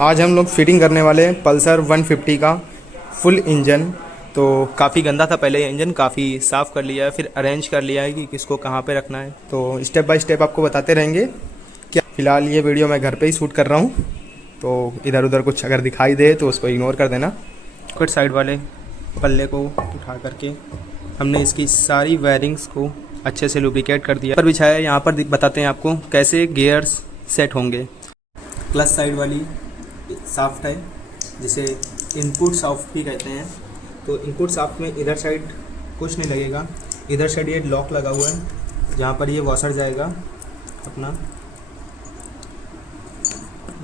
आज हम लोग फिटिंग करने वाले हैं पल्सर 150 का फुल इंजन। तो काफ़ी गंदा था पहले ये इंजन, काफ़ी साफ़ कर लिया है, फिर अरेंज कर लिया है कि किसको कहाँ पे रखना है। तो स्टेप बाय स्टेप आपको बताते रहेंगे। क्या फ़िलहाल ये वीडियो मैं घर पे ही शूट कर रहा हूँ, तो इधर उधर कुछ अगर दिखाई दे तो उसको इग्नोर कर देना। कट साइड वाले पल्ले को उठा करके हमने इसकी सारी वायरिंग्स को अच्छे से लुब्रिकेट कर दिया, पर बिछाया। यहाँ पर बताते हैं आपको कैसे गियर्स सेट होंगे। क्लच साइड वाली शाफ्ट है जिसे इनपुट शाफ्ट भी कहते हैं। तो इनपुट शाफ्ट में इधर साइड कुछ नहीं लगेगा, इधर साइड ये लॉक लगा हुआ है जहाँ पर ये वॉशर जाएगा अपना,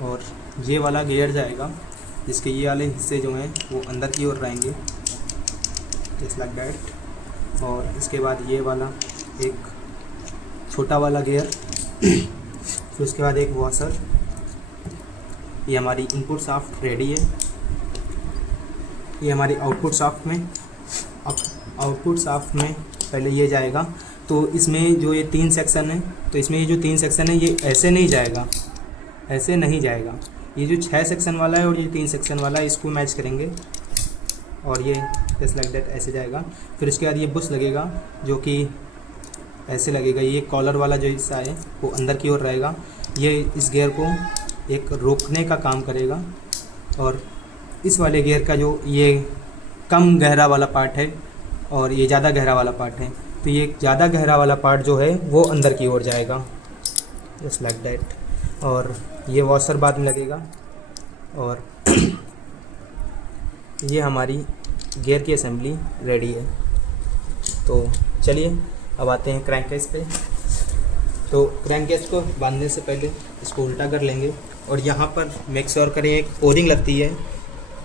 और ये वाला गियर जाएगा जिसके ये वाले हिस्से जो हैं वो अंदर की ओर रहेंगे, जस्ट लाइक दैट। और इसके बाद ये वाला एक छोटा वाला गियर, फिर उसके बाद एक वॉशर। ये हमारी इनपुट शाफ्ट रेडी है। ये हमारी आउटपुट शाफ्ट में, आउटपुट शाफ्ट में पहले ये जाएगा। तो इसमें जो ये 3 सेक्शन है, तो इसमें ये जो 3 सेक्शन है ये ऐसे नहीं जाएगा, ऐसे नहीं जाएगा। ये जो 6 सेक्शन वाला है और ये 3 सेक्शन वाला है, इसको मैच करेंगे और ये जस्ट लाइक दैट ऐसे जाएगा। फिर उसके बाद ये बुश लगेगा जो कि ऐसे लगेगा। ये कॉलर वाला जो हिस्सा है वो अंदर की ओर रहेगा। ये इस गियर को एक रोकने का काम करेगा। और इस वाले गियर का जो ये कम गहरा वाला पार्ट है और ये ज़्यादा गहरा वाला पार्ट है, तो ये ज़्यादा गहरा वाला पार्ट जो है वो अंदर की ओर जाएगा, जस्ट लाइक दैट। और ये वॉशर बाद में लगेगा। और ये हमारी गियर की असेंबली रेडी है। तो चलिए अब आते हैं क्रैंककेस पे। तो क्रैंककेस को बांधने से पहले इसको उल्टा कर लेंगे और यहाँ पर मेक श्योर करें एक ओरिंग लगती है,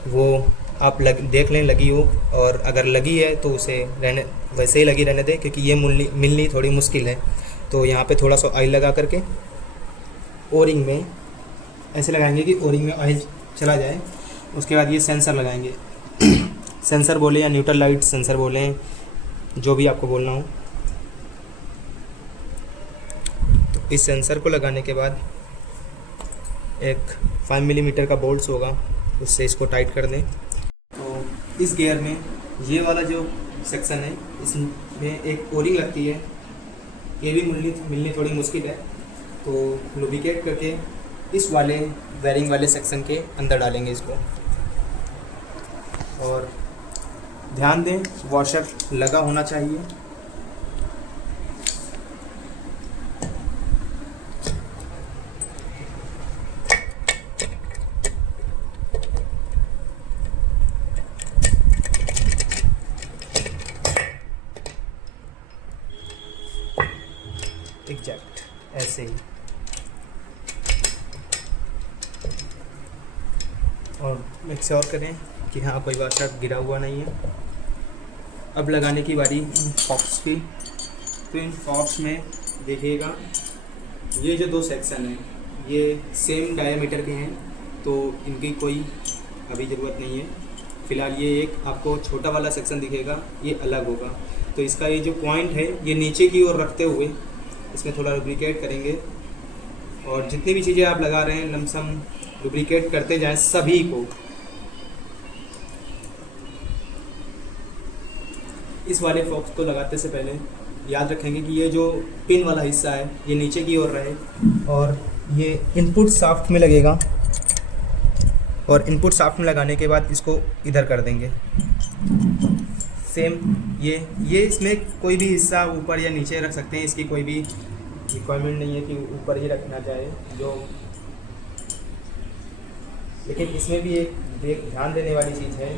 वो आप देख लें लगी हो, और अगर लगी है तो उसे रहने वैसे ही लगी रहने दें, क्योंकि ये मिलनी थोड़ी मुश्किल है। तो यहाँ पे थोड़ा सा ऑयल लगा करके ओरिंग में ऐसे लगाएंगे कि ओरिंग में ऑयल चला जाए। उसके बाद ये सेंसर लगाएंगे। सेंसर बोले या न्यूट्रल लाइट सेंसर बोलें, जो भी आपको बोलना हो। तो इस सेंसर को लगाने के बाद एक 5 मिलीमीटर का बोल्ट्स होगा, उससे इसको टाइट कर दें। तो इस गियर में ये वाला जो सेक्शन है इसमें एक ओरिंग लगती है, ये भी मिलनी थोड़ी मुश्किल है। तो लुब्रिकेट करके इस वाले वायरिंग वाले सेक्शन के अंदर डालेंगे इसको। और ध्यान दें वॉशर लगा होना चाहिए। एग्जैक्ट ऐसे ही। और मेक श्योर करें कि हाँ कोई वॉशर गिरा हुआ नहीं है। अब लगाने की बारी इन फॉक्स की। तो इन फॉक्स में देखिएगा ये जो 2 सेक्शन हैं ये सेम डायमीटर के हैं, तो इनकी कोई अभी ज़रूरत नहीं है। फ़िलहाल ये एक आपको छोटा वाला सेक्शन दिखेगा, ये अलग होगा। तो इसका ये जो पॉइंट है ये नीचे की ओर रखते हुए इसमें थोड़ा लुब्रिकेट करेंगे। और जितनी भी चीज़ें आप लगा रहे हैं लमसम लुब्रिकेट करते जाएं सभी को। इस वाले फॉक्स को लगाते से पहले याद रखेंगे कि ये जो पिन वाला हिस्सा है ये नीचे की ओर रहे, और ये इनपुट शाफ्ट में लगेगा। और इनपुट शाफ्ट में लगाने के बाद इसको इधर कर देंगे सेम। ये इसमें कोई भी हिस्सा ऊपर या नीचे रख सकते हैं, इसकी कोई भी रिक्वायरमेंट नहीं है कि ऊपर ही रखना चाहे जो। लेकिन इसमें भी एक ध्यान देने वाली चीज़ है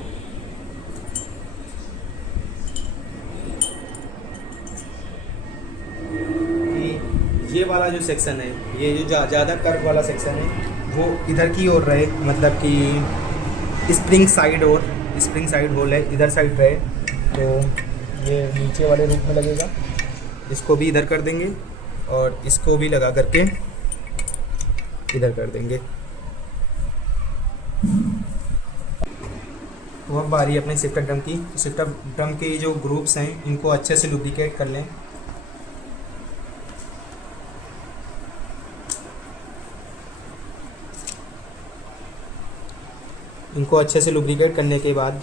कि ये वाला जो सेक्शन है, ये जो ज़्यादा कर्व वाला सेक्शन है वो इधर की ओर रहे, मतलब कि स्प्रिंग साइड होल है इधर साइड रहे। तो ये नीचे वाले रूप में लगेगा, इसको भी इधर कर देंगे और इसको भी लगा करके इधर कर देंगे। तो अब बारी अपने शिफ्टर ड्रम की। शिफ्टर ड्रम के जो ग्रुप्स हैं इनको अच्छे से लुब्रिकेट कर लें। इनको अच्छे से लुब्रिकेट करने के बाद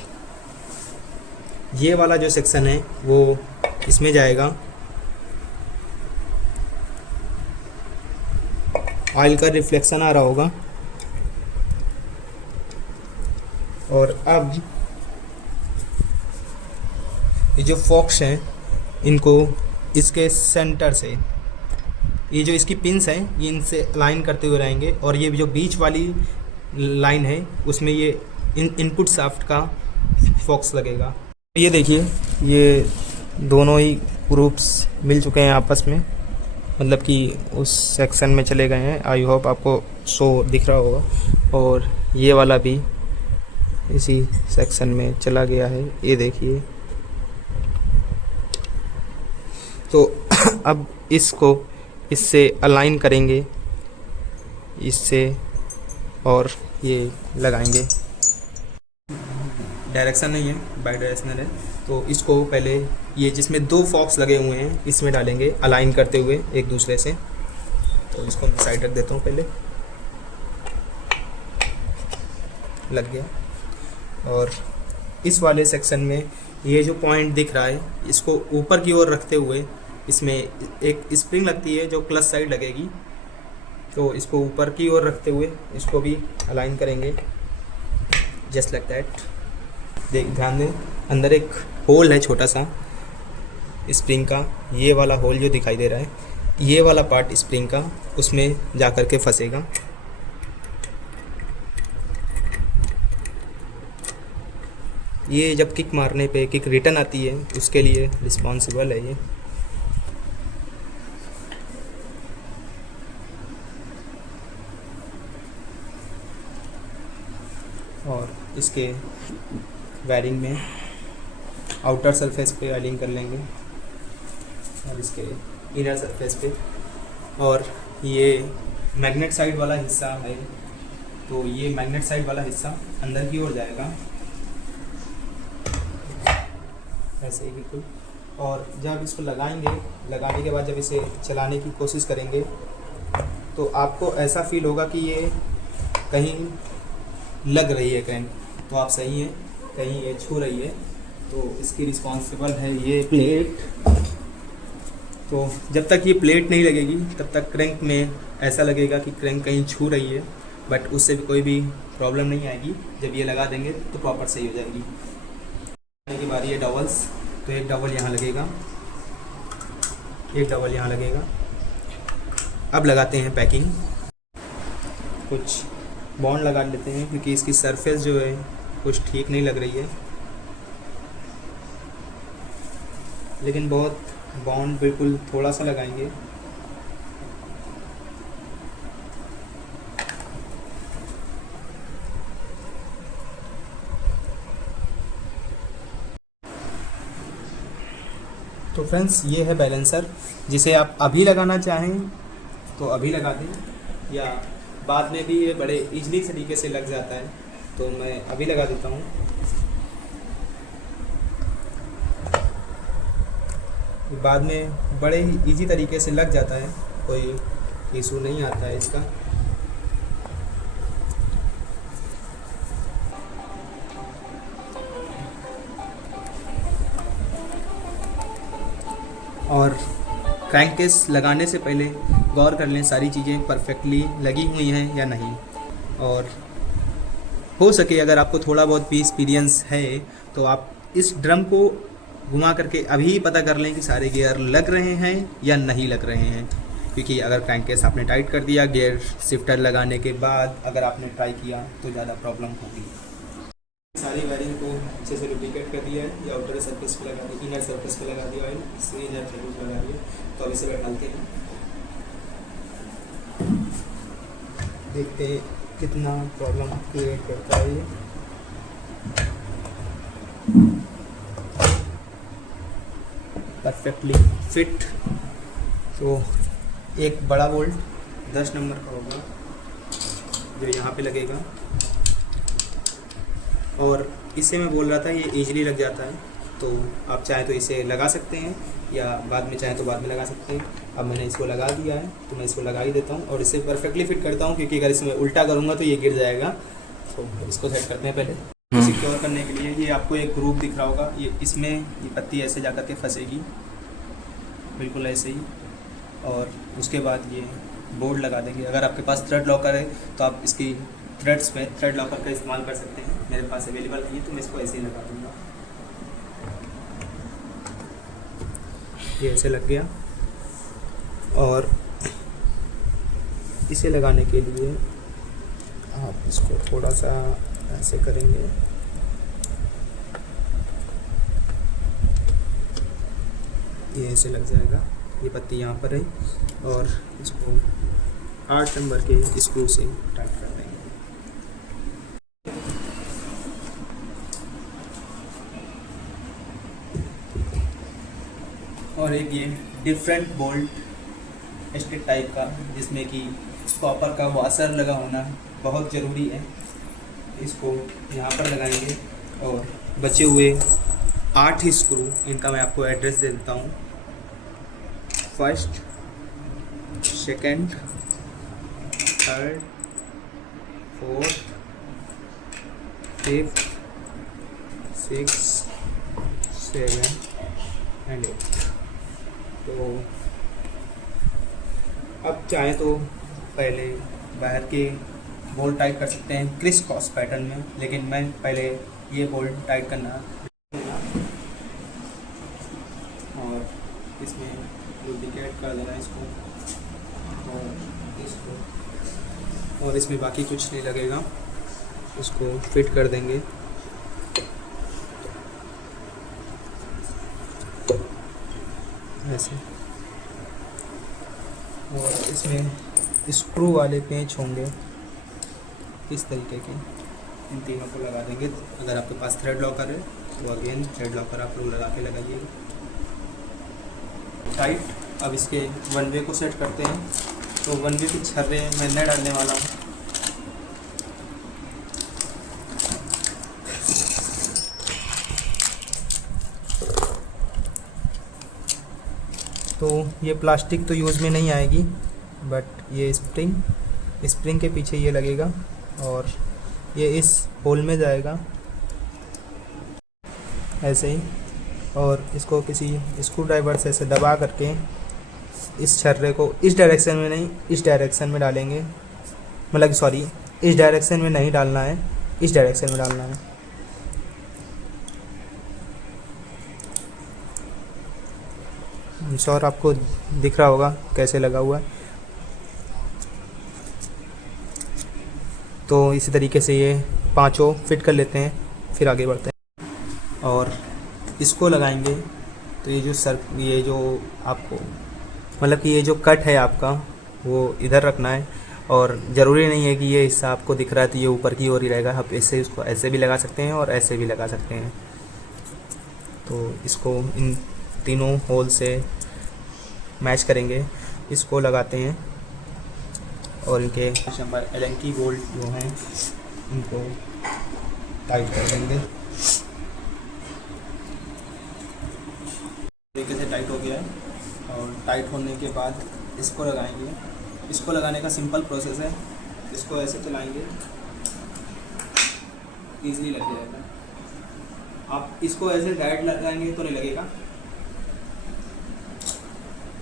ये वाला जो सेक्शन है वो इसमें जाएगा। ऑयल का रिफ्लेक्शन आ रहा होगा। और अब ये जो फॉक्स हैं इनको इसके सेंटर से, ये जो इसकी पिंस हैं ये इनसे अलाइन करते हुए रहेंगे, और ये जो बीच वाली लाइन है उसमें ये इनपुट शाफ्ट का फॉक्स लगेगा। ये देखिए ये दोनों ही ग्रुप्स मिल चुके हैं आपस में, मतलब कि उस सेक्शन में चले गए हैं। आई होप आपको शो दिख रहा होगा। और ये वाला भी इसी सेक्शन में चला गया है, ये देखिए। तो अब इसको इससे अलाइन करेंगे, इससे, और ये लगाएंगे। डायरेक्शन नहीं है, बाई डायरेक्शनल है। तो इसको पहले ये जिसमें दो फॉक्स लगे हुए हैं इसमें डालेंगे अलाइन करते हुए एक दूसरे से। तो इसको मैं साइड रख देता हूँ पहले। लग गया। और इस वाले सेक्शन में ये जो पॉइंट दिख रहा है इसको ऊपर की ओर रखते हुए इसमें एक स्प्रिंग लगती है जो क्लच साइड लगेगी। तो इसको ऊपर की ओर रखते हुए इसको भी अलाइन करेंगे, जस्ट लाइक दैट। ध्यान दें, अंदर एक होल है छोटा सा स्प्रिंग का। ये वाला होल जो दिखाई दे रहा है, ये वाला पार्ट स्प्रिंग का उसमें जा कर के फंसेगा। ये जब किक मारने पे किक रिटर्न आती है उसके लिए रिस्पॉन्सिबल है ये। और इसके वायरिंग में आउटर सरफेस पे वायरिंग कर लेंगे और इसके इनर सरफेस पे। और ये मैग्नेट साइड वाला हिस्सा है, तो ये मैग्नेट साइड वाला हिस्सा अंदर की ओर जाएगा ऐसे ही बिल्कुल। और जब इसको लगाएंगे, लगाने के बाद जब इसे चलाने की कोशिश करेंगे तो आपको ऐसा फील होगा कि ये कहीं लग रही है क्रैंक, तो आप सही हैं। कहीं ये छू रही है तो इसकी रिस्पॉन्सिबल है ये प्लेट। तो जब तक ये प्लेट नहीं लगेगी तब तक क्रैंक में ऐसा लगेगा कि क्रैंक कहीं छू रही है, बट उससे भी कोई भी प्रॉब्लम नहीं आएगी। जब ये लगा देंगे तो प्रॉपर सही हो जाएगी। की बारी है डबल्स, तो एक डबल यहाँ लगेगा, एक डबल यहाँ लगेगा। अब लगाते हैं पैकिंग। कुछ बॉन्ड लगा लेते हैं क्योंकि इसकी सरफेस जो है कुछ ठीक नहीं लग रही है, लेकिन बहुत बॉन्ड बिल्कुल थोड़ा सा लगाएंगे। तो फ्रेंड्स ये है बैलेंसर, जिसे आप अभी लगाना चाहें तो अभी लगा दें, या बाद में भी ये बड़े इजीली तरीके से लग जाता है, तो मैं अभी लगा देता हूँ। बाद में बड़े ही इजी तरीके से लग जाता है, कोई इशू नहीं आता है इसका। और क्रैंक केस लगाने से पहले गौर कर लें सारी चीज़ें परफेक्टली लगी हुई हैं या नहीं। और हो सके अगर आपको थोड़ा बहुत भी एक्सपीरियंस है तो आप इस ड्रम को घुमा करके अभी पता कर लें कि सारे गियर लग रहे हैं या नहीं लग रहे हैं, क्योंकि अगर क्रैंक केस आपने टाइट कर दिया गियर शिफ्टर लगाने के बाद अगर आपने ट्राई किया तो ज़्यादा प्रॉब्लम होगी। सारी वायरिंग को अच्छे से लुब्रिकेट कर दिया है, या आउटर सरफेस पे लगा दिया, इनर सरफेस पे लगा दिया ऑयल, इसमें इनर सरफेस पे लगा दिया। तो अब इसे बैठाते हैं, देखते हैं कितना प्रॉब्लम क्रिएट करता है ये। Perfectly fit. तो एक बड़ा बोल्ट 10 नंबर का होगा जो यहाँ पे लगेगा, और इसे मैं बोल रहा था ये इजीली लग जाता है, तो आप चाहें तो इसे लगा सकते हैं या बाद में चाहें तो बाद में लगा सकते हैं। अब मैंने इसको लगा दिया है तो मैं इसको लगा ही देता हूँ और इसे परफेक्टली फिट करता हूँ, क्योंकि अगर इसमें उल्टा करूँगा तो ये गिर जाएगा। तो इसको सेट करते हैं पहले। सिक्योर करने के लिए ये आपको एक ग्रुप दिख रहा होगा, ये इसमें ये पत्ती ऐसे जा कर के फंसेगी, बिल्कुल ऐसे ही। और उसके बाद ये बोर्ड लगा देंगे। अगर आपके पास थ्रेड लॉकर है तो आप इसकी थ्रेड्स में थ्रेड लॉकर का इस्तेमाल कर सकते हैं। मेरे पास अवेलेबल नहीं है तो मैं इसको ऐसे ही लगा दूँगा। ये ऐसे लग गया। और इसे लगाने के लिए आप इसको थोड़ा सा ऐसे करेंगे, ये ऐसे लग जाएगा। ये पत्ती यहाँ पर है और इसको 8 नंबर के स्क्रू से टाइट कर देंगे। और एक ये डिफरेंट बोल्ट स्टिक टाइप का, जिसमें कि कॉपर का वाशर लगा होना बहुत ज़रूरी है। इसको यहाँ पर लगाएंगे और बचे हुए 8 स्क्रू, इनका मैं आपको एड्रेस दे देता हूँ। First, second, third, fourth, fifth, 6, 7 and 8। तो अब चाहे तो पहले बाहर के बोल्ट टाइट कर सकते हैं क्रिस क्रॉस पैटर्न में, लेकिन मैं पहले ये बोल्ट टाइट करना और इसमें डुप्लीकेट कर देना इसको और इसमें बाकी कुछ नहीं लगेगा। इसको फिट कर देंगे। ऐसे। और इसमें स्क्रू वाले पेंच होंगे इस तरीके के, इन तीनों को लगा देंगे। अगर आपके पास थ्रेड लॉकर है तो अगेन थ्रेड लॉकर आप लोग लगा के लगाइए टाइट। अब इसके वन वे को सेट करते हैं। तो वन वे के छर्रे मैं न डालने वाला हूँ। तो ये प्लास्टिक तो यूज़ में नहीं आएगी, बट ये स्प्रिंग के पीछे ये लगेगा और ये इस होल में जाएगा ऐसे ही। और इसको किसी स्क्रू ड्राइवर से ऐसे दबा करके इस छर्रे को इस डायरेक्शन में नहीं, इस डायरेक्शन में डालेंगे। मतलब सॉरी, इस डायरेक्शन में नहीं डालना है, इस डायरेक्शन में डालना है। श्योर आपको दिख रहा होगा कैसे लगा हुआ है। तो इसी तरीके से ये पांचों फिट कर लेते हैं, फिर आगे बढ़ते हैं और इसको लगाएंगे। तो ये जो आपको मतलब कि ये जो कट है आपका वो इधर रखना है, और ज़रूरी नहीं है कि ये हिस्सा आपको दिख रहा है तो ये ऊपर की ओर ही रहेगा। आप इससे इसको ऐसे भी लगा सकते हैं और ऐसे भी लगा सकते हैं। तो इसको इन तीनों होल से मैच करेंगे, इसको लगाते हैं और इनके नंबर एलन की बोल्ट जो हैं इनको टाइट कर देंगे। तरीके से टाइट हो गया है और टाइट होने के बाद इसको लगाएंगे। इसको लगाने का सिंपल प्रोसेस है। इसको ऐसे चलाएंगे, ईजिली लग जाएगा। आप इसको ऐसे डायरेक्ट लगाएंगे तो नहीं लगेगा।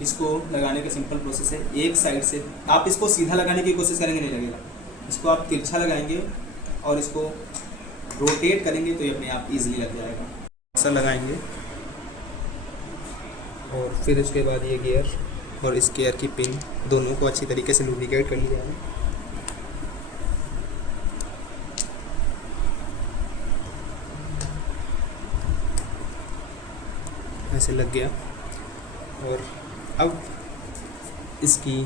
इसको लगाने का सिंपल प्रोसेस है, एक साइड से आप इसको सीधा लगाने की कोशिश करेंगे नहीं लगेगा। इसको आप तिरछा लगाएंगे और इसको रोटेट करेंगे तो ये अपने आप इजीली लग जाएगा। ऐसा लगाएंगे और फिर उसके बाद ये गियर और इस गियर की पिन दोनों को अच्छी तरीके से लुब्रिकेट कर लिया है। ऐसे लग गया। और अब इसकी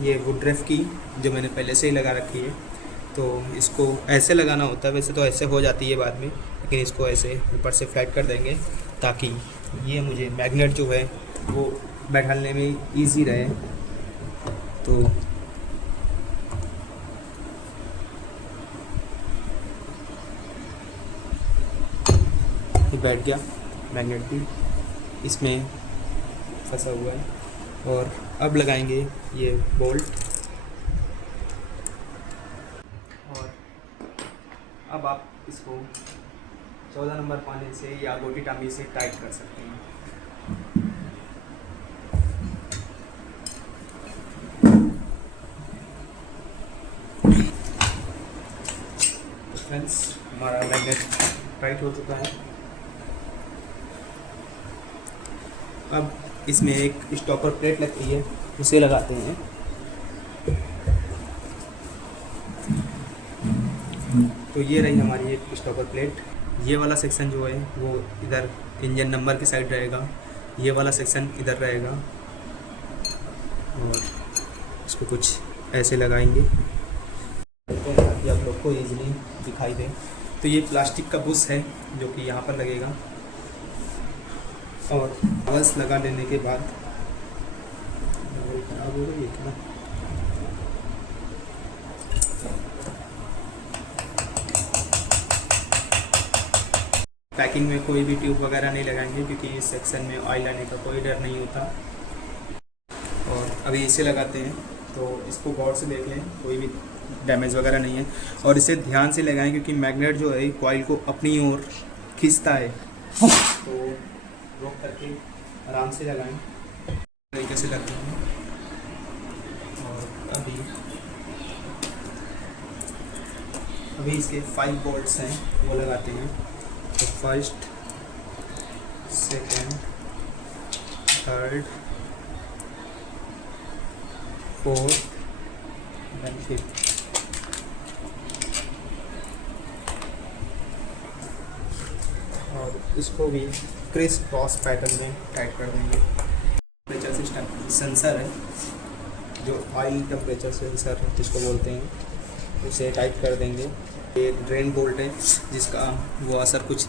ये वुडरेफ की जो मैंने पहले से ही लगा रखी है, तो इसको ऐसे लगाना होता है। वैसे तो ऐसे हो जाती है बाद में, लेकिन इसको ऐसे ऊपर से फ्लैट कर देंगे ताकि ये मुझे मैग्नेट जो है वो बैठाने में इजी रहे। तो ये बैठ गया, मैग्नेट भी इसमें फंसा हुआ है। और अब लगाएंगे ये बोल्ट। अब आप इसको 14 नंबर पाने से या गोटी टामी से टाइट कर सकते हैं। फ्रेंड्स, हमारा मैग्नेट टाइट हो चुका है। अब इसमें एक स्टॉपर प्लेट लगती है, उसे लगाते हैं। तो ये रही हमारी एक स्टॉपर प्लेट। ये वाला सेक्शन जो है वो इधर इंजन नंबर की साइड रहेगा, ये वाला सेक्शन इधर रहेगा, और इसको कुछ ऐसे लगाएंगे ताकि आप लोग को ईजिली दिखाई दे। तो ये प्लास्टिक का बुश है जो कि यहाँ पर लगेगा, और बस लगा लेने के बाद खराब हो गई इतना। पैकिंग में कोई भी ट्यूब वगैरह नहीं लगाएंगे क्योंकि इस सेक्शन में ऑयल आने का कोई डर नहीं होता। और अभी इसे लगाते हैं, तो इसको गौर से देख लें, कोई भी डैमेज वगैरह नहीं है। और इसे ध्यान से लगाएं क्योंकि मैग्नेट जो है कॉइल को अपनी ओर खींचता है, तो रोक करके आराम से लगाएं, तरीके से लगते हैं। और अभी इसके 5 बोल्ट्स हैं, वो लगाते हैं। तो first, second, third, fourth, then fifth. और इसको भी क्रिस क्रॉस पैटर्न में टाइट कर देंगे। टेम्परेचर सिस्टम सेंसर है, जो ऑयल टेम्परेचर सेंसर जिसको बोलते हैं, उसे टाइट कर देंगे। ये ड्रेन बोल्ट है जिसका वो असर कुछ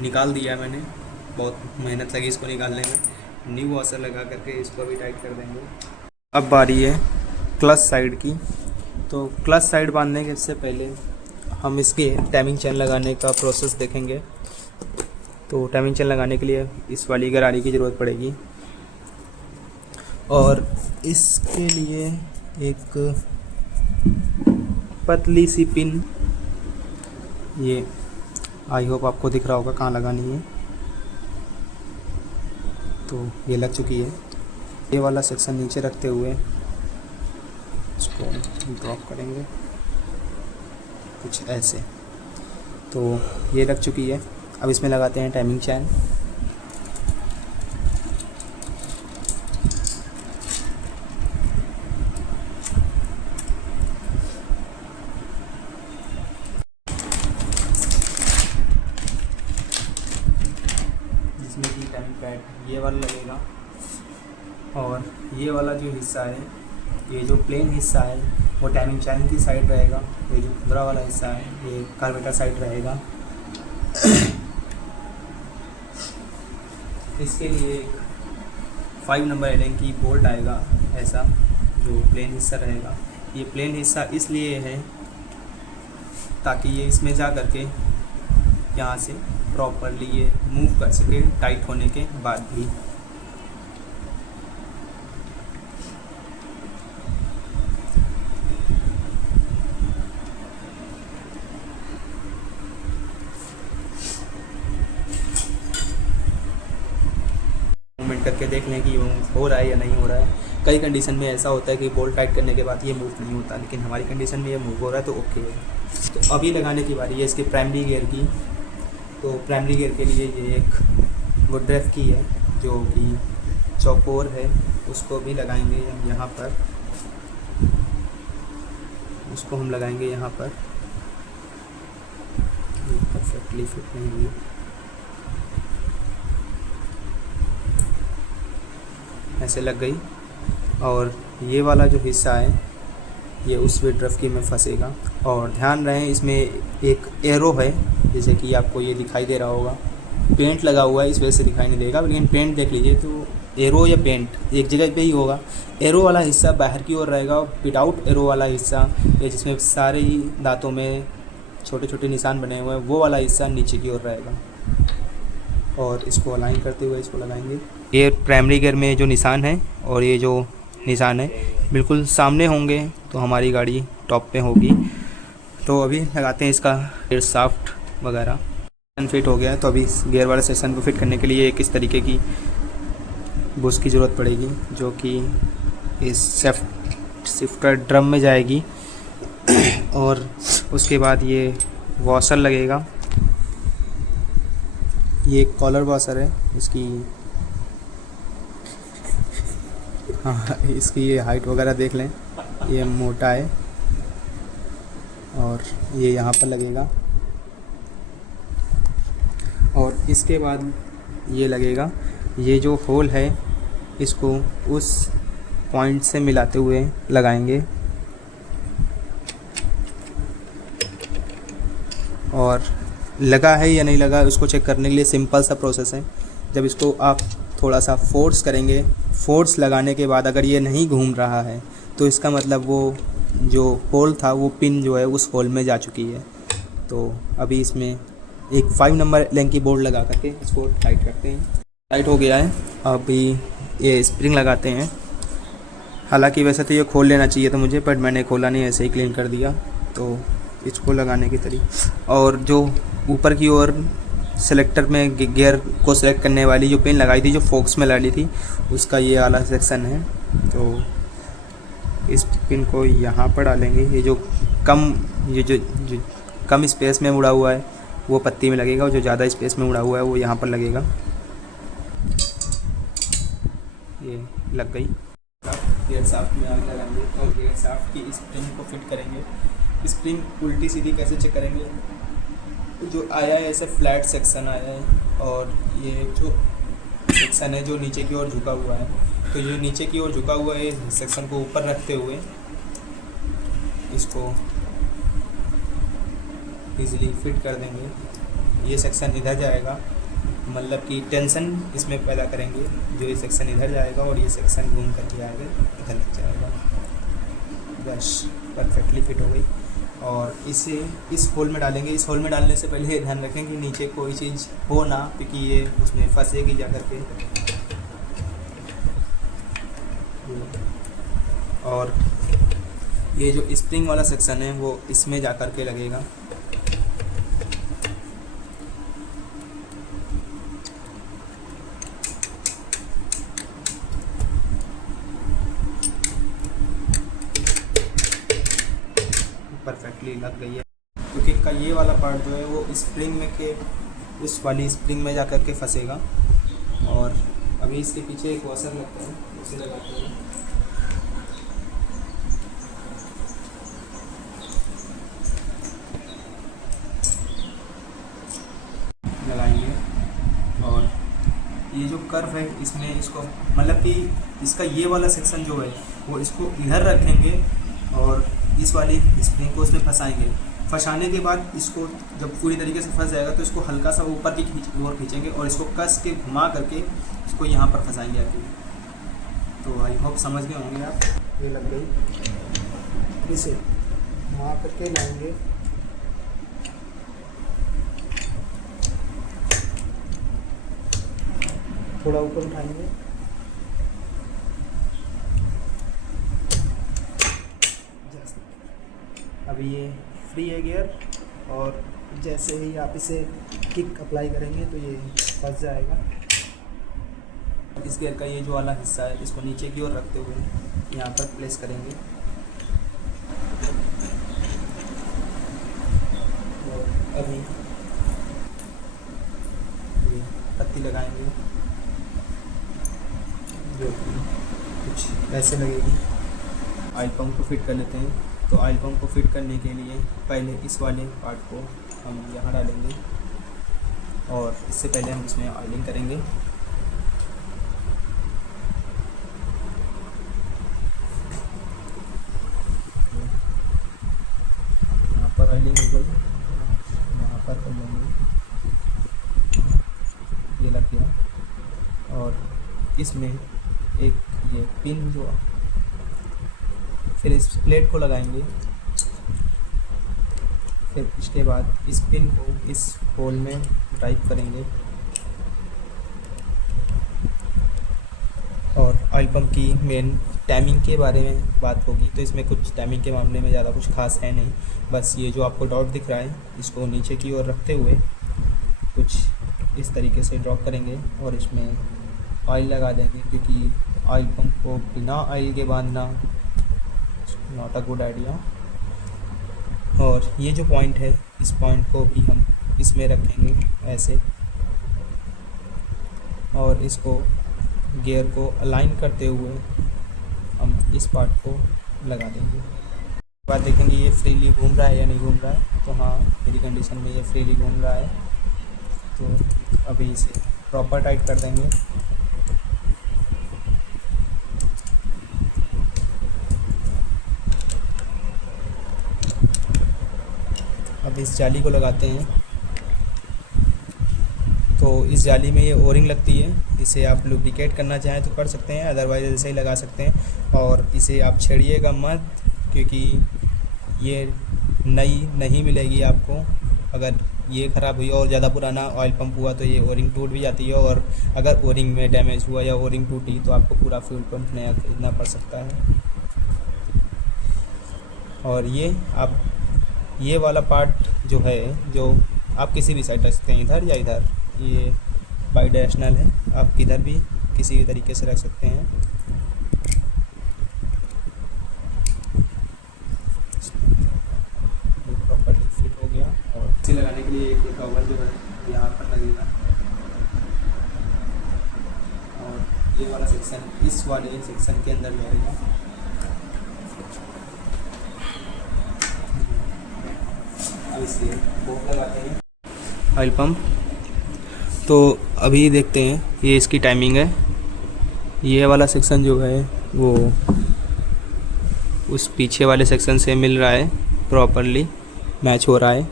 निकाल दिया मैंने, बहुत मेहनत लगी इसको निकालने में। न्यू असर लगा करके इसको भी टाइट कर देंगे। अब बारी है क्लच साइड की। तो क्लच साइड बांधने के से पहले हम इसके टाइमिंग चेन लगाने का प्रोसेस देखेंगे। तो टाइमिंग चेन लगाने के लिए इस वाली गरारी की ज़रूरत पड़ेगी, और इसके लिए एक पतली सी पिन, ये आई होप आपको दिख रहा होगा कहाँ लगानी है। तो ये लग चुकी है। ये वाला सेक्शन नीचे रखते हुए इसको ड्रॉप करेंगे कुछ ऐसे। तो ये लग चुकी है। अब इसमें लगाते हैं टाइमिंग चैन। जिसमें कि टाइमिंग पैड ये वाला लगेगा, और ये वाला जो हिस्सा है, ये जो प्लेन हिस्सा है वो टाइमिंग चैन की साइड रहेगा। ये जो खुदरा वाला हिस्सा है ये कार्बेटर साइड रहेगा। इसके लिए 5 नंबर एलिंग की बोल्ट आएगा ऐसा, जो प्लेन हिस्सा रहेगा। ये प्लेन हिस्सा इसलिए है ताकि ये इसमें जा करके यहाँ से प्रॉपरली ये मूव कर सके टाइट होने के बाद भी। मूवमेंट करके देख लें कि हो रहा है या नहीं हो रहा है। कई कंडीशन में ऐसा होता है कि बोल्ट टाइट करने के बाद ये मूव नहीं होता, लेकिन हमारी कंडीशन में ये मूव हो रहा है तो ओके है। तो अभी लगाने की बारी है इसके प्राइमरी गियर की। तो प्राइमरी गियर के लिए ये एक वुडरेफ की है जो कि चौकोर है, उसको भी लगाएंगे हम यहाँ पर। उसको हम लगाएंगे यहाँ पर। परफेक्टली फिट नहीं हुई, ऐसे लग गई। और ये वाला जो हिस्सा है ये उस वुडरेफ की में फंसेगा। और ध्यान रहे इसमें एक एरो है, जैसे कि आपको ये दिखाई दे रहा होगा। पेंट लगा हुआ है इस वजह से दिखाई नहीं देगा, लेकिन पेंट देख लीजिए तो एरो या पेंट एक जगह पे ही होगा। एरो वाला हिस्सा बाहर की ओर रहेगा, और विदाउट एरो वाला हिस्सा या जिसमें सारे ही दांतों में छोटे छोटे निशान बने हुए हैं वो वाला हिस्सा नीचे की ओर रहेगा। और इसको अलाइन करते हुए इसको लगाएंगे। ये प्राइमरी गियर में जो निशान है और ये जो निशान है बिल्कुल सामने होंगे तो हमारी गाड़ी टॉप पे होगी। तो अभी लगाते हैं इसका गियर शाफ्ट वगैरह। फिट हो गया है, तो अभी इस गियर वाले सेक्शन को फिट करने के लिए एक इस तरीके की बुश की ज़रूरत पड़ेगी, जो कि इस शिफ्टर ड्रम में जाएगी। और उसके बाद ये वॉशर लगेगा, ये एक कॉलर वॉशर है इसकी। हाँ, इसकी ये हाइट वगैरह देख लें, ये मोटा है और ये यहाँ पर लगेगा। और इसके बाद ये लगेगा, ये जो होल है इसको उस पॉइंट से मिलाते हुए लगाएंगे। और लगा है या नहीं लगा उसको चेक करने के लिए सिंपल सा प्रोसेस है। जब इसको आप थोड़ा सा फोर्स करेंगे, फोर्स लगाने के बाद अगर ये नहीं घूम रहा है तो इसका मतलब वो जो होल था वो पिन जो है उस होल में जा चुकी है। तो अभी इसमें एक 5 नंबर लेंथ की बोर्ड लगा करके इसको टाइट करते हैं। टाइट हो गया है, अभी ये स्प्रिंग लगाते हैं। हालांकि वैसे तो ये खोल लेना चाहिए था मुझे, बट मैंने खोला नहीं, ऐसे ही क्लीन कर दिया। तो इसको लगाने की तरीका, और जो ऊपर की ओर सेलेक्टर में गियर को सेलेक्ट करने वाली जो पिन लगाई थी, जो फोक्स में डाली थी, उसका ये वाला सेक्शन है। तो इस पिन को यहाँ पर डालेंगे। ये जो कम स्पेस में मुड़ा हुआ है वो पत्ती में लगेगा, और जो ज़्यादा स्पेस में मुड़ा हुआ है वो यहाँ पर लगेगा। ये लग गई। गियर शाफ्ट में आग लगाएंगे और गियर शाफ्ट की स्प्रिंग को फिट करेंगे। स्प्रिंग उल्टी सीधी कैसे चेक करेंगे, जो आया है ऐसे फ्लैट सेक्शन आया है, और ये जो सेक्शन है जो नीचे की ओर झुका हुआ है, तो जो नीचे की ओर झुका हुआ है इस सेक्शन को ऊपर रखते हुए इसको इजीली फिट कर देंगे। ये सेक्शन इधर जाएगा, मतलब कि टेंशन इसमें पैदा करेंगे, जो ये सेक्शन इधर जाएगा और ये सेक्शन घूम करके आएगा इधर लग जाएगा। बस परफेक्टली फिट हो गई। और इसे इस होल में डालेंगे। इस होल में डालने से पहले ध्यान रखें कि नीचे कोई चीज़ हो ना, क्योंकि ये उसमें फंसेगी जा करके। और ये जो स्प्रिंग वाला सेक्शन है वो इसमें जा कर के लगेगा। परफेक्टली लग गई है, क्योंकि इनका ये वाला पार्ट जो है वो स्प्रिंग में के उस वाली स्प्रिंग में जा कर के फंसेगा। और अभी इसके पीछे एक वॉशर लगता है, उसे लगाते हैं। लगाएंगे और ये जो कर्व है इसमें इसको, मतलब कि इसका ये वाला सेक्शन जो है वो इसको इधर रखेंगे और इस वाली स्प्रिंग को उसमें फंसाएंगे। फंसाने के बाद इसको जब पूरी तरीके से फंस जाएगा तो इसको हल्का सा ऊपर की ओर खींचेंगे और इसको कस के घुमा करके इसको यहाँ पर फंसाएंगे आके। तो आई होप समझ गए होंगे आप। ये लग गई, इसे घुमा करके लाएंगे। थोड़ा ऊपर उठाएंगे, अभी ये फ्री है गियर, और जैसे ही आप इसे किक अप्लाई करेंगे तो ये फंस जाएगा। इस गियर का ये जो वाला हिस्सा है इसको नीचे की ओर रखते हुए यहाँ पर प्लेस करेंगे और अभी ये पत्ती लगाएंगे जो कि कुछ ऐसे लगेगी। ऑयल पंप को फिट कर लेते हैं। तो ऑयल पंप को फिट करने के लिए पहले इस वाले पार्ट को हम यहाँ डालेंगे, और इससे पहले हम इसमें ऑयलिंग करेंगे। यहाँ पर ऑयलिंग हो गई, यहाँ पर कर लेंगे, ये लग गया। और इसमें एक ये पिन जो, फिर इस प्लेट को लगाएंगे। फिर इसके बाद इस पिन को इस होल में ड्राइव करेंगे और ऑयल पंप की मेन टाइमिंग के बारे में बात होगी, तो इसमें कुछ टाइमिंग के मामले में ज़्यादा कुछ खास है नहीं। बस ये जो आपको डॉट दिख रहा है इसको नीचे की ओर रखते हुए कुछ इस तरीके से ड्रॉप करेंगे और इसमें ऑयल लगा देंगे, क्योंकि ऑयल पंप को बिना ऑयल के बांधना नॉट अ गुड आइडिया। और ये जो पॉइंट है इस पॉइंट को भी हम इसमें रखेंगे ऐसे, और इसको गियर को अलाइन करते हुए हम इस पार्ट को लगा देंगे। बाद देखेंगे ये फ्रीली घूम रहा है या नहीं घूम रहा है। तो हाँ, मेरी कंडीशन में ये फ्रीली घूम रहा है, तो अभी इसे प्रॉपर टाइट कर देंगे। अब इस जाली को लगाते हैं। तो इस जाली में ये ओरिंग लगती है, इसे आप लुब्रिकेट करना चाहें तो कर सकते हैं, अदरवाइज़ ऐसे ही लगा सकते हैं। और इसे आप छेड़िएगा मत, क्योंकि ये नई नहीं मिलेगी आपको। अगर ये ख़राब हुई और ज़्यादा पुराना ऑयल पंप हुआ तो ये ओरिंग टूट भी जाती है, और अगर ओरिंग में डैमेज हुआ या ओरिंग टूटी तो आपको पूरा फ्यूल पंप नया खरीदना पड़ सकता है। और ये वाला पार्ट जो है, जो आप किसी भी साइड रख सकते हैं, इधर या इधर, ये बाई डायरेक्शनल है, आप किधर भी किसी भी तरीके से रख सकते हैं। ये प्रॉपर्ली फिट हो गया। और इसे लगाने के लिए एक कवर जो है यहाँ पर लगेगा, और ये वाला सेक्शन इस वाले सेक्शन के अंदर जाएगा। अब इसे बोक लगाते हैं ऑयल पंप। तो अभी देखते हैं, ये इसकी टाइमिंग है। ये वाला सेक्शन जो है वो उस पीछे वाले सेक्शन से मिल रहा है, प्रॉपरली मैच हो रहा है।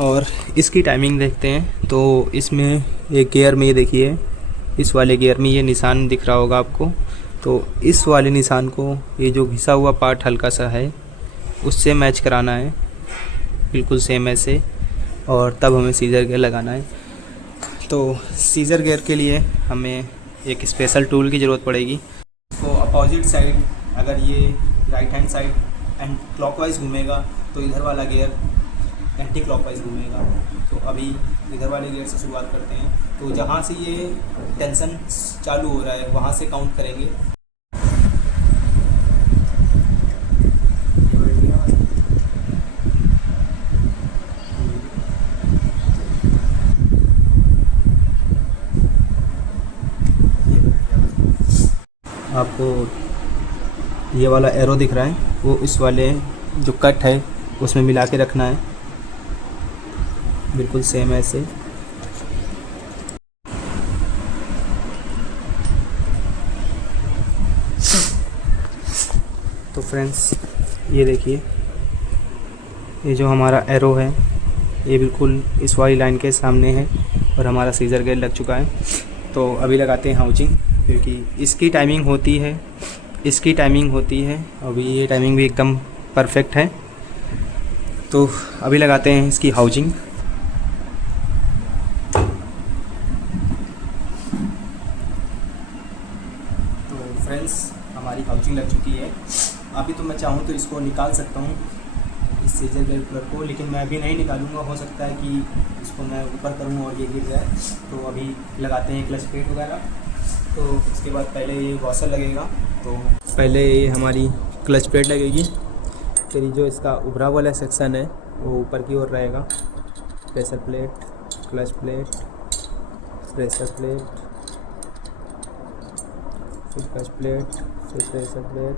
और इसकी टाइमिंग देखते हैं। तो इसमें एक गियर में ये देखिए, इस वाले गियर में ये निशान दिख रहा होगा आपको। तो इस वाले निशान को, ये जो घिसा हुआ पार्ट हल्का सा है, उससे मैच कराना है, बिल्कुल सेम ऐसे, और तब हमें सीजर गियर लगाना है। तो सीजर गियर के लिए हमें एक स्पेशल टूल की ज़रूरत पड़ेगी। तो अपोजिट साइड, अगर ये right hand side and clockwise घूमेगा तो इधर वाला गियर एंटी क्लॉकवाइज घूमेगा। तो अभी इधर वाले गियर से शुरुआत करते हैं। तो जहाँ से ये टेंशन चालू हो रहा है वहाँ से काउंट करेंगे। आपको ये वाला एरो दिख रहा है, वो इस वाले जो कट है उसमें मिला के रखना है, बिल्कुल सेम ऐसे। तो फ्रेंड्स ये देखिए, ये जो हमारा एरो है ये बिल्कुल इस वाली लाइन के सामने है, और हमारा सीजर गेयर लग चुका है। तो अभी लगाते हैं हाउजिंग, क्योंकि इसकी टाइमिंग होती है, इसकी टाइमिंग होती है। अभी ये टाइमिंग भी एकदम परफेक्ट है। तो अभी लगाते हैं इसकी हाउजिंग। तो फ्रेंड्स हमारी हाउजिंग लग चुकी है। अभी तो मैं चाहूँ तो इसको निकाल सकता हूँ, इस सीजर गेयर प्लग को, लेकिन मैं अभी नहीं निकालूंगा। हो सकता है कि इसको मैं ऊपर करूँ और ये गिर जाए। तो अभी लगाते हैं क्लच प्लेट वगैरह। तो उसके बाद पहले ये वॉशर लगेगा। तो पहले ये हमारी क्लच प्लेट लगेगी, फिर जो इसका उभरा वाला सेक्शन है वो ऊपर की ओर रहेगा। Pressure plate, clutch plate, pressure plate, फिर क्लच प्लेट, फिर प्रेशर प्लेट,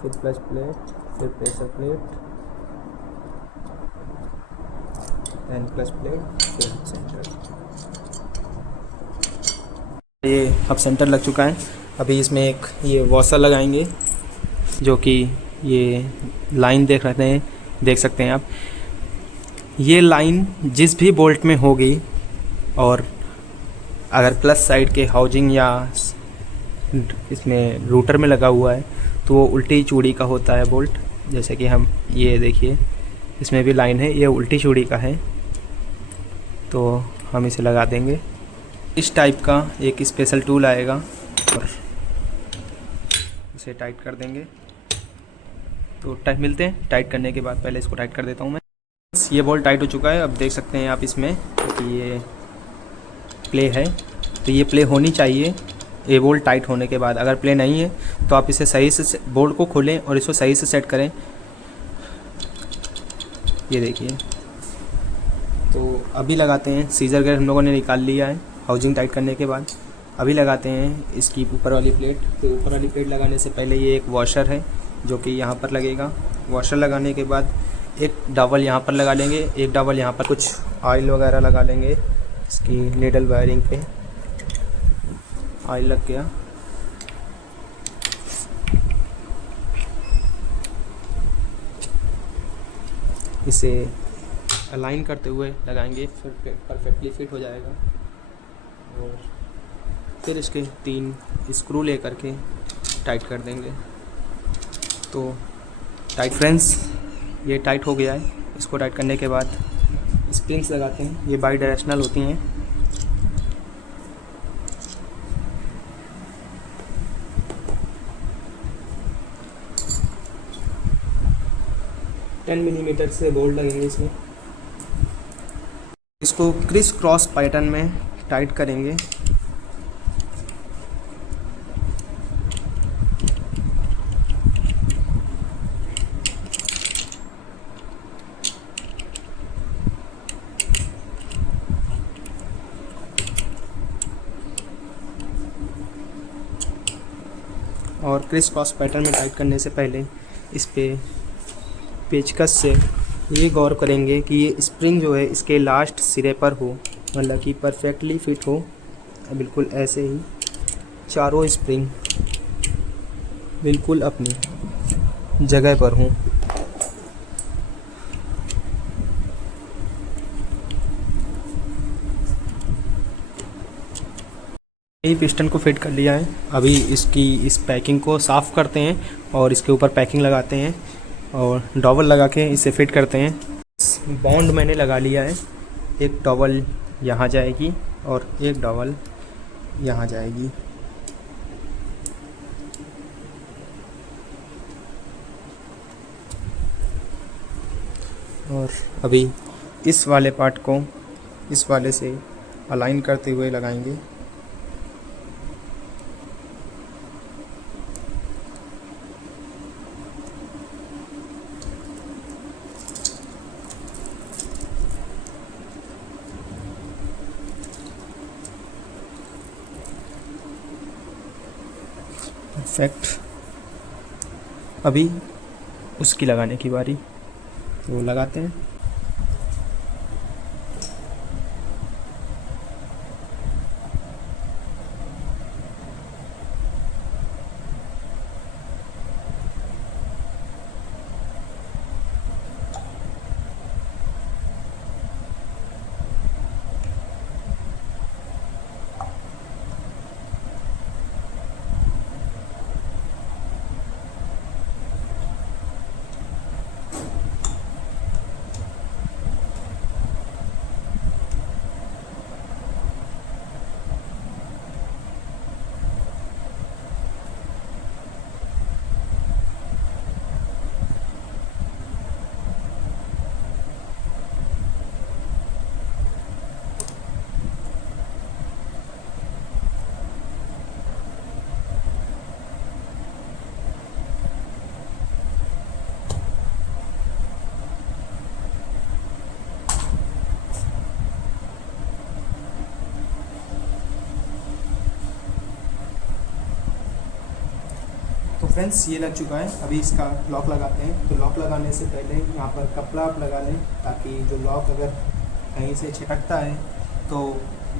फिर क्लच प्लेट, फिर pressure plate, and clutch plate, फिर सेंटर। ये अब सेंटर लग चुका है। अभी इसमें एक ये वॉशर लगाएंगे, जो कि ये लाइन देख सकते हैं आप। ये लाइन जिस भी बोल्ट में होगी, और अगर प्लस साइड के हाउजिंग या इसमें रूटर में लगा हुआ है तो वो उल्टी चूड़ी का होता है बोल्ट। जैसे कि हम ये देखिए, इसमें भी लाइन है, ये उल्टी चूड़ी का है। तो हम इसे लगा देंगे। इस टाइप का एक स्पेशल टूल आएगा, और इसे टाइट कर देंगे। तो मिलते हैं टाइट करने के बाद। पहले इसको टाइट कर देता हूँ मैं। ये बोल्ट टाइट हो चुका है। अब देख सकते हैं आप इसमें कि ये प्ले है, तो ये प्ले होनी चाहिए ये बोल्ट टाइट होने के बाद। अगर प्ले नहीं है तो आप इसे सही से बोल्ट को खोलें और इसको सही से सेट करें। ये देखिए। तो अभी लगाते हैं। सीजर गेयर हम लोगों ने निकाल लिया है हाउसिंग टाइट करने के बाद। अभी लगाते हैं इसकी ऊपर वाली प्लेट। तो ऊपर वाली प्लेट लगाने से पहले ये एक वॉशर है जो कि यहाँ पर लगेगा। वॉशर लगाने के बाद एक डबल यहाँ पर लगा लेंगे, एक डबल यहाँ पर कुछ ऑयल वगैरह लगा लेंगे। इसकी नीडल वायरिंग पे ऑयल लग गया। इसे अलाइन करते हुए लगाएंगे, फिर परफेक्टली फिट हो जाएगा। और फिर इसके 3 स्क्रू ले करके टाइट कर देंगे। तो टाइट फ्रेंड्स, ये टाइट हो गया है। इसको टाइट करने के बाद स्प्रिंग्स लगाते हैं। ये बाई डायरेक्शनल होती हैं। $10 मिलीमीटर से बोल्ट लगेंगे इसमें। इसको क्रिस क्रॉस पैटर्न में टाइट करेंगे। और क्रिस क्रॉस पैटर्न में टाइट करने से पहले इस पे पेचकस से ये गौर करेंगे कि ये स्प्रिंग जो है इसके लास्ट सिरे पर हो, मतलब कि परफेक्टली फिट हो। बिल्कुल ऐसे ही चारों स्प्रिंग बिल्कुल अपनी जगह पर हों। यही पिस्टन को फिट कर लिया है। अभी इस पैकिंग को साफ़ करते हैं और इसके ऊपर पैकिंग लगाते हैं और डॉवल लगा के इसे फिट करते हैं। बॉन्ड मैंने लगा लिया है। एक डॉवल यहाँ जाएगी और एक डॉवल यहाँ जाएगी। और अभी इस वाले पार्ट को इस वाले से अलाइन करते हुए लगाएंगे। परफेक्ट। अभी उसकी लगाने की बारी, तो लगाते हैं। तो फ्रेंड्स ये लग चुका है। अभी इसका लॉक लगाते हैं। तो लॉक लगाने से पहले यहाँ पर कपड़ा आप लगा लें, ताकि जो लॉक अगर कहीं से छिटकता है तो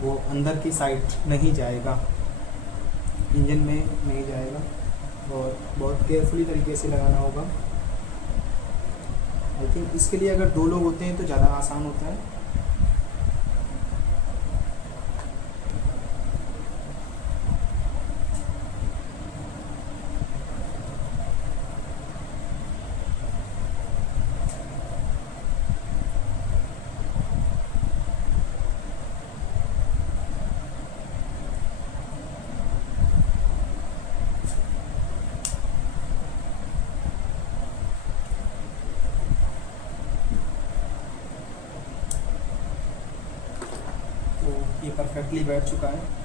वो अंदर की साइड नहीं जाएगा, इंजन में नहीं जाएगा। और बहुत केयरफुली तरीके से लगाना होगा। आई थिंक इसके लिए अगर 2 लोग होते हैं तो ज़्यादा आसान होता है। परफेक्टली बैठ चुका है।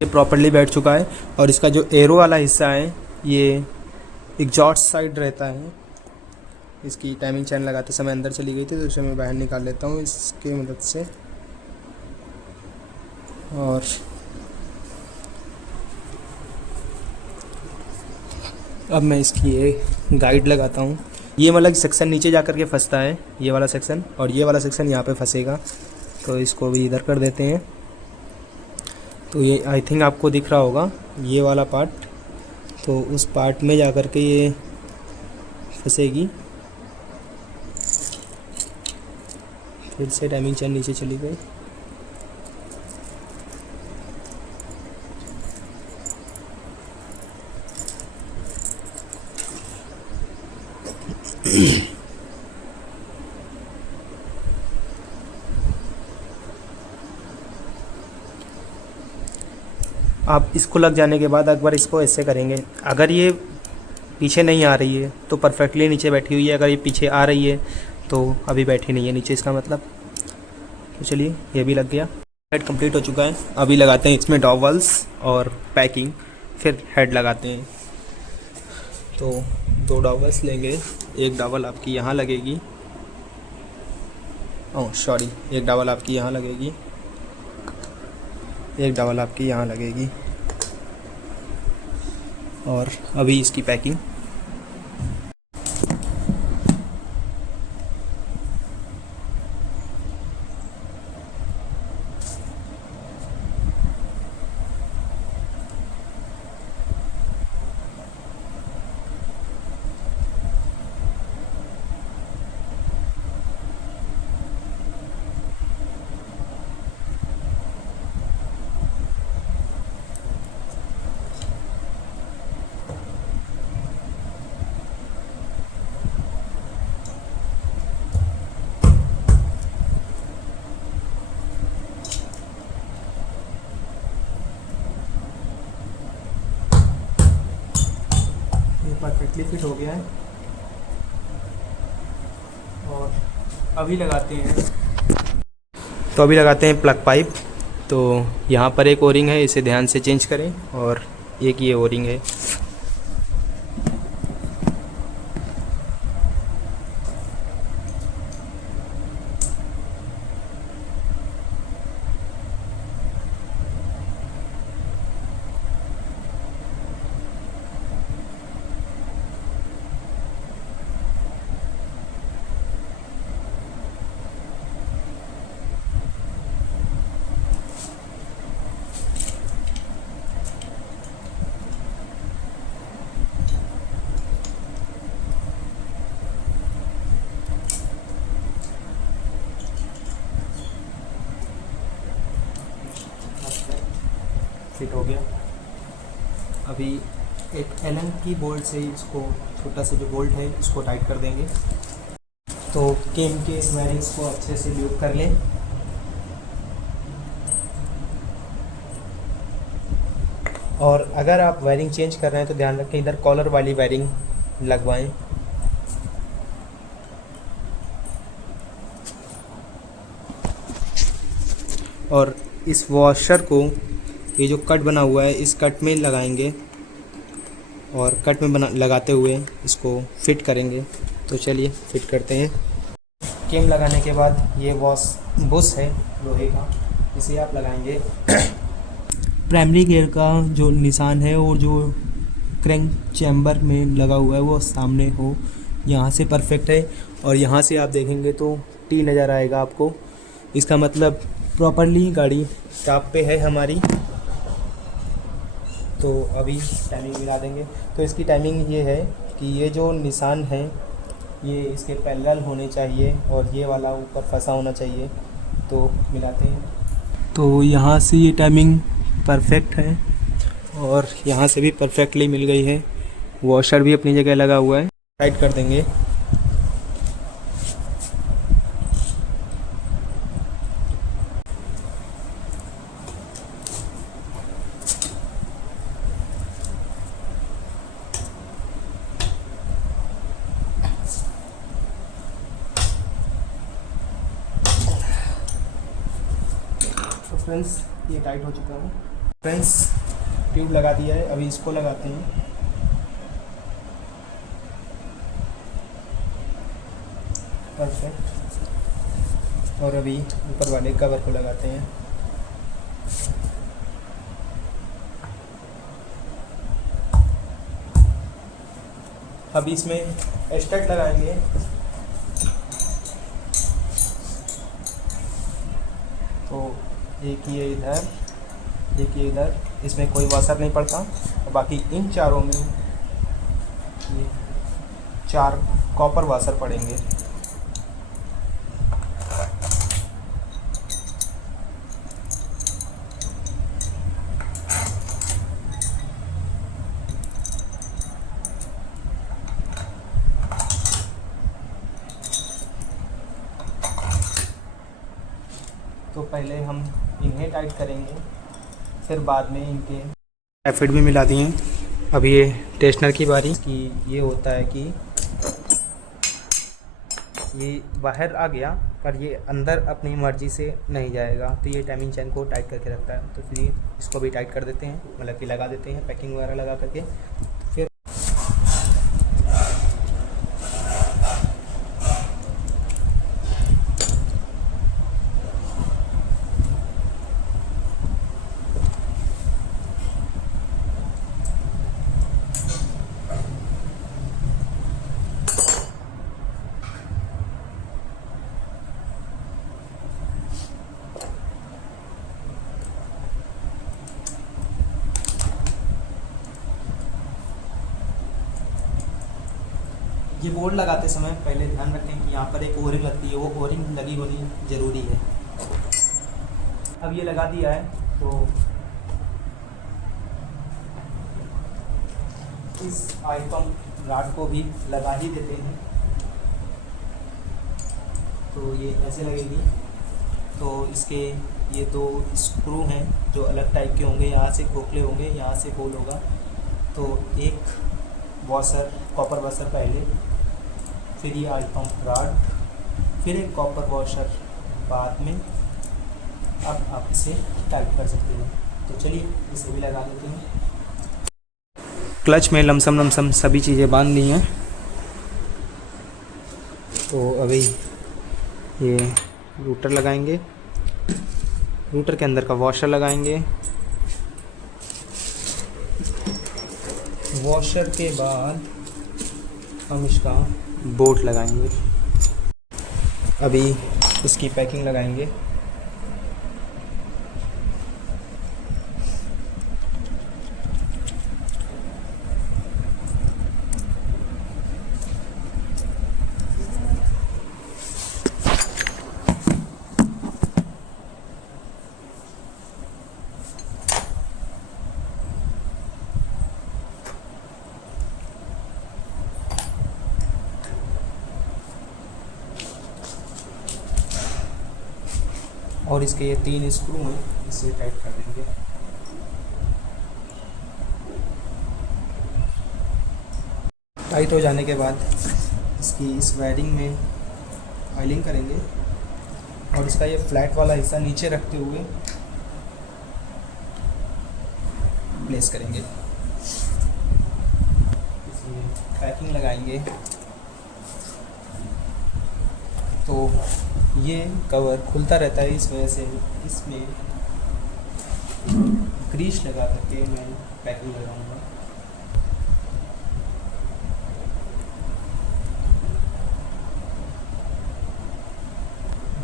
ये प्रॉपर्ली बैठ चुका है और इसका जो एरो वाला हिस्सा है ये एग्जॉस्ट साइड रहता है। इसकी टाइमिंग चैन लगाते समय अंदर चली गई थी तो उसे मैं बाहर निकाल लेता हूँ इसकी मदद से। और अब मैं इसकी ये गाइड लगाता हूँ। ये वाला सेक्शन नीचे जा कर के फंसता है, ये वाला सेक्शन, और ये वाला सेक्शन यहाँ पे फंसेगा। तो इसको भी इधर कर देते हैं। तो ये आई थिंक आपको दिख रहा होगा ये वाला पार्ट, तो उस पार्ट में जा कर के ये फंसेगी। फिर से टाइमिंग चेन नीचे चली गई। आप इसको लग जाने के बाद एक बार इसको ऐसे करेंगे। अगर ये पीछे नहीं आ रही है तो परफेक्टली नीचे बैठी हुई है, अगर ये पीछे आ रही है तो अभी बैठी नहीं है नीचे, इसका मतलब। तो चलिए ये भी लग गया। हेड कंप्लीट हो चुका है। अभी लगाते हैं इसमें डॉवल्स और पैकिंग, फिर हेड लगाते हैं। तो 2 डॉवल्स लेंगे। एक डॉवल आपकी यहाँ लगेगी, ओह सॉरी, एक डॉवल आपकी यहाँ लगेगी, एक डॉवल आपकी यहाँ लगेगी। और अभी इसकी पैकिंग। परफेक्टली फिट हो गया है। और अभी लगाते हैं, तो अभी लगाते हैं प्लग पाइप। तो यहाँ पर एक ओरिंग है, इसे ध्यान से चेंज करें, और एक ये ओरिंग है। फिट हो गया। अभी एक एलन की बोल्ट से इसको, छोटा सा जो बोल्ट है इसको टाइट कर देंगे। तो केम के इस वायरिंग्स को अच्छे से लूप कर लें। और अगर आप वायरिंग चेंज कर रहे हैं तो ध्यान रखें इधर कॉलर वाली वायरिंग लगवाएं। और इस वॉशर को ये जो कट बना हुआ है इस कट में लगाएंगे और कट में लगाते हुए इसको फिट करेंगे। तो चलिए फिट करते हैं। केम लगाने के बाद ये बुश है लोहे का, इसे आप लगाएंगे। प्राइमरी गियर का जो निशान है और जो क्रैंक चैम्बर में लगा हुआ है वो सामने हो, यहाँ से परफेक्ट है। और यहाँ से आप देखेंगे तो टी नज़र आएगा आपको, इसका मतलब प्रॉपरली गाड़ी टॉप पे है हमारी। तो अभी टाइमिंग मिला देंगे। तो इसकी टाइमिंग ये है कि ये जो निशान है ये इसके पैरेलल होने चाहिए और ये वाला ऊपर फंसा होना चाहिए। तो मिलाते हैं। तो यहाँ से ये टाइमिंग परफेक्ट है और यहाँ से भी परफेक्टली मिल गई है। वॉशर भी अपनी जगह लगा हुआ है। टाइट कर देंगे। तो फ्रेंड्स ये टाइट हो चुका है। फ्रेंड्स ट्यूब लगा दिया है, अभी इसको लगाते हैं। परफेक्ट। और अभी ऊपर वाले कवर को लगाते हैं। अभी इसमें स्टड लगाएंगे। तो एक ये इधर, एक ये इधर, इसमें कोई वाशर नहीं पड़ता। और बाकी इन चारों में ये 4 कॉपर वाशर पड़ेंगे। तो पहले हम इन्हें टाइट करेंगे, फिर बाद में इनके एफिड भी मिला दिए। अब ये टेस्टनर की बारी कि ये होता है कि ये बाहर आ गया पर ये अंदर अपनी मर्ज़ी से नहीं जाएगा, तो ये टाइमिंग चेन को टाइट करके रखता है। तो फिर इसको भी टाइट कर देते हैं, मतलब कि लगा देते हैं पैकिंग वगैरह लगा करके। फिर ये बोर्ड लगाते समय पहले ध्यान रखें कि यहाँ पर एक ओरिंग लगती है, वो ओरिंग लगी होनी ज़रूरी है। अब ये लगा दिया है तो इस ऑयल पंप रॉड को भी लगा ही देते हैं। तो ये ऐसे लगेगी। तो इसके ये 2 स्क्रू हैं जो अलग टाइप के होंगे, यहाँ से खोखले होंगे, यहाँ से होल होगा। तो एक वॉशर, कॉपर वॉशर पहले, फिर ये ऑयल पंप रॉड, फिर एक कॉपर वॉशर बाद में। अब आप इसे टाइट कर सकते हैं। तो चलिए इसे भी लगा देते हैं। क्लच में लमसम सभी चीज़ें बांध ली हैं। तो अभी ये रूटर लगाएंगे, रूटर के अंदर का वॉशर लगाएंगे। वॉशर के बाद हम इसका बोल्ट लगाएंगे। अभी इसकी पैकिंग लगाएंगे। और इसके ये 3 स्क्रू हैं, इसे टाइट कर देंगे। टाइट हो जाने के बाद इसकी इस वायरिंग में ऑयलिंग करेंगे और इसका ये फ्लैट वाला हिस्सा नीचे रखते हुए प्लेस करेंगे, इसमें पैकिंग लगाएंगे। तो ये कवर खुलता रहता है, इस वजह से इसमें ग्रीस लगा करके मैं पैकिंग लगाऊंगा।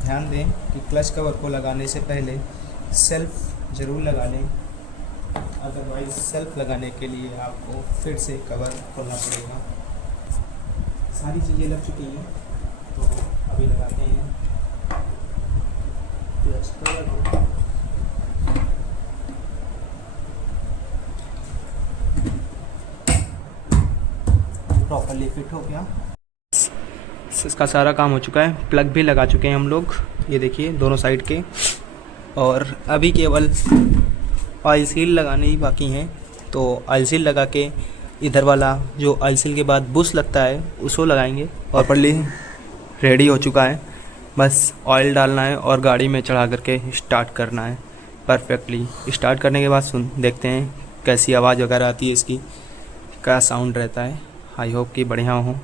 ध्यान दें कि क्लच कवर को लगाने से पहले सेल्फ ज़रूर लगा लें, अदरवाइज सेल्फ लगाने के लिए आपको फिर से कवर खोलना पड़ेगा। सारी चीज़ें लग चुकी हैं, तो अभी लगाते हैं क्लच कवर। प्रॉपर्ली फिट हो गया, इसका सारा काम हो चुका है। प्लग भी लगा चुके हैं हम लोग, ये देखिए दोनों साइड के, और अभी केवल ऑयल सील लगाने ही बाकी हैं। तो ऑयल सील लगा के इधर वाला जो ऑयल सील के बाद बुश लगता है उसको लगाएंगे। प्रॉपर्ली रेडी हो चुका है, बस ऑयल डालना है और गाड़ी में चढ़ा करके स्टार्ट करना है। परफेक्टली स्टार्ट करने के बाद देखते हैं कैसी आवाज़ वगैरह आती है, इसकी क्या साउंड रहता है। आई होप कि बढ़िया हो।